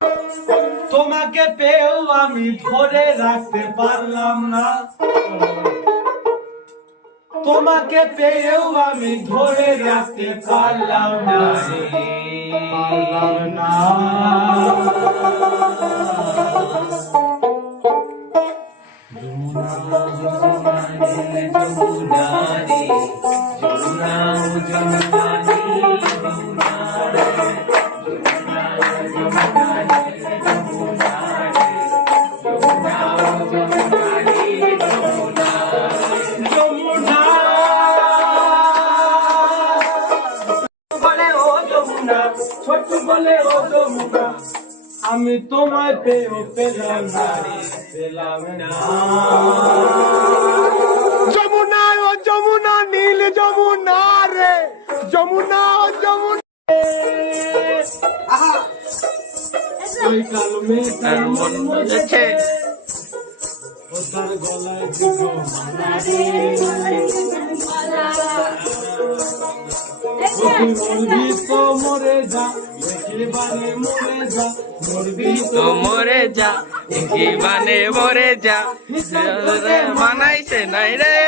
তোমাকে পেয়েও আমি ধরে রাখতে পারলাম না, তোমাকে পেয়েও আমি ধরে রাখতে পারলাম না, পারলাম না। ছোট বলে ও যমুনা, আমি তোমায় পেয়েও পেলাম না, পেলাম না। যমুনা ও যমুনা, নীল যমুনা রে, যমুনা ও যমুনা। ওই কালো মেয়েটার মন মজেছে, ও তার গলায় দুটো মালা রে। মরবি তো মরে যা, একেবারে মরে যা, মরবি তো মরে যা, একেবারে মরে যা, মানাইছে নাই রে।